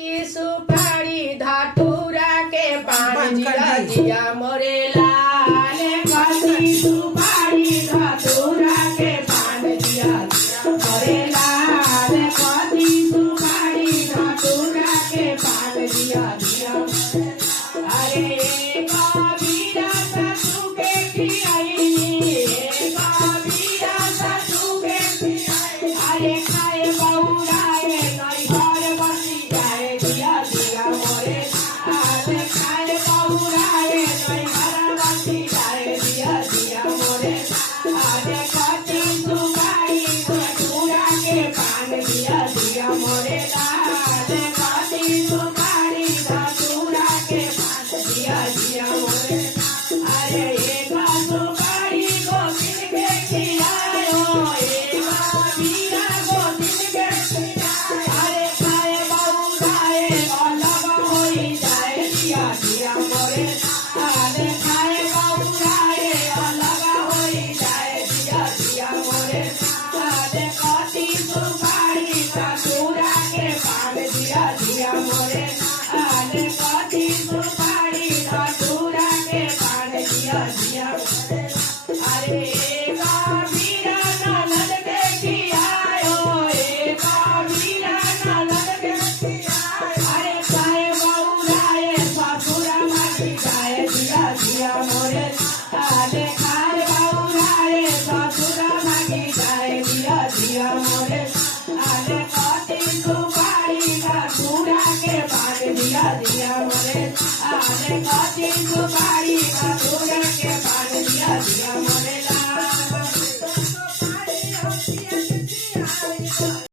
सुपारी धतूरा के पान जिया जिया मोरेला ले कथी सुपारी धतूरा के पान जिया जिया मोरेला ले कथी सुपारी धतूरा के पान जिया जिया अरे कबीरा सासू के खियाई कबीरा सासू के खियाई अरे खाए बौराए नहीं घर बसी जाए जिया जिया मोरे आले खाए बौराए नहीं घर बसी जाए जिया जिया मोरे आले कथी सुपारी धतूरा के पान जिया जिया मोरे आले कथी सुपारी धतूरा के पान जिया जिया मोरे अरे एक सुपारी गोविंद के खिलायो एक बीरा गोविंद के खिलायो अरे खाए बौराए अलग होई जाए जिया जिया मोरे अरे खाए बौराए अलग होई जाए जिया जिया मोरे अरे कथी सुपारी धतूरा के पान जिया जिया मोरे अरे कथी सुपारी धतूरा के पान जिया जिया मोरे अरे एक बीरा ननद के खियायो एक बीरा ननद के खियायो अरे खाए बौराए ससुरा माटी जाए जिया जिया मोरे अरे खाए बौराए ससुरा माटी जाए जिया जिया मोरे अरे कथी सुपारी धतूरा के पान जिया जिया मोरे अरे कथी सुपारी धतूरा के